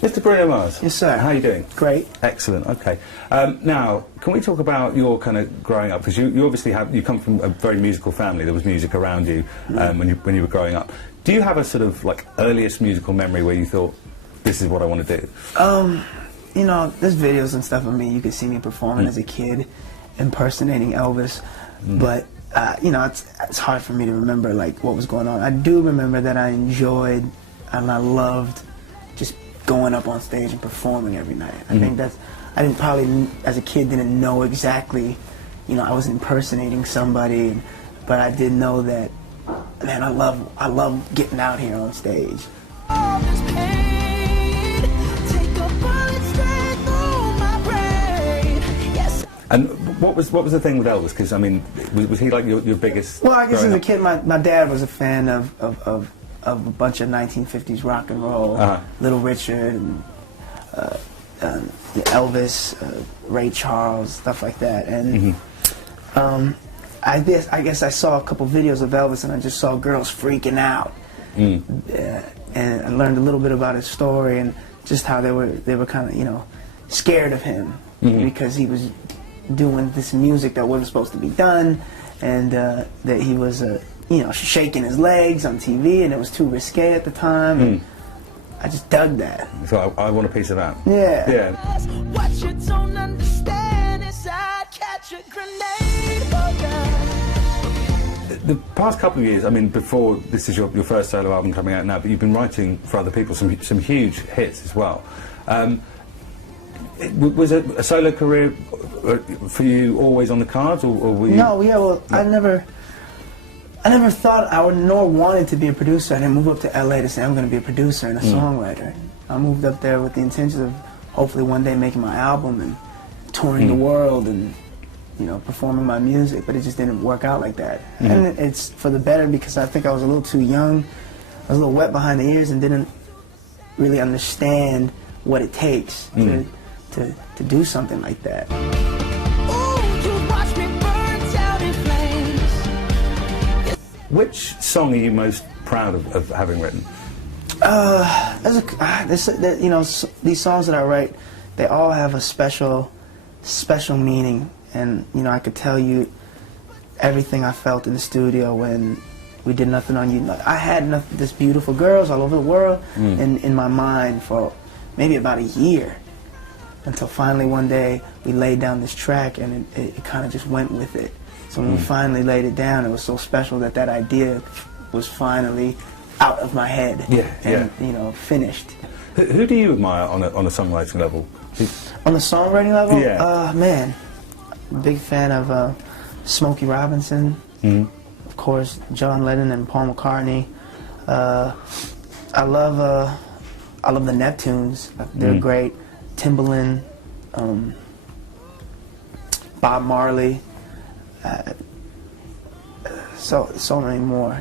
Mr. Bruno Mars. Yes, sir. How are you doing? Great. Excellent. Okay. Now, can we talk about your kind of growing up? Because you obviously you come from a very musical family. There was music around you when you were growing up. Do you have a sort of like earliest musical memory where you thought, this is what I want to do? You know, there's videos and stuff of me. You could see me performing as a kid, impersonating Elvis. But you know, it's hard for me to remember like what was going on. I do remember that I enjoyed and I loved just going up on stage and performing every night. I think I didn't probably, as a kid, didn't know exactly, you know, I was impersonating somebody, but I did know that, man, I love getting out here on stage. And what was the thing with Elvis? Because I mean, was he like your biggest? Well, I guess as a kid, my dad was a fan of a bunch of 1950s rock and roll, Little Richard, and Elvis, Ray Charles, stuff like that. And I guess I saw a couple videos of Elvis, and I just saw girls freaking out, and I learned a little bit about his story and just how they were kind of, you know, scared of him because he was doing this music that wasn't supposed to be done, and that he was you know, shaking his legs on TV, and it was too risque at the time. And I just dug that. So I want a piece of that. Yeah. Yeah. What you don't understand is I catch a grenade. The past couple of years, I mean, before this is your first solo album coming out now, but you've been writing for other people some huge hits as well. Was it a solo career for you always on the cards, or were you? No, yeah, well, I never thought I would nor wanted to be a producer. I didn't move up to LA to say I'm going to be a producer and a songwriter. I moved up there with the intention of hopefully one day making my album and touring the world and, you know, performing my music, but it just didn't work out like that. And it's for the better because I think I was a little too young. I was a little wet behind the ears and didn't really understand what it takes to do something like that. Which song are you most proud of having written? You know, these songs that I write, they all have a special meaning, and you know, I could tell you everything I felt in the studio when we did Nothing on You. I had this beautiful girls all over the world in my mind for maybe about a year, until finally one day we laid down this track, and it kind of just went with it. So when we finally laid it down, it was so special that that idea was finally out of my head and you know, finished. Who do you admire on a songwriting level? On the songwriting level? Yeah. Man, big fan of Smokey Robinson, of course, John Lennon and Paul McCartney. I love the Neptunes. They're great. Timbaland, Bob Marley. So many more.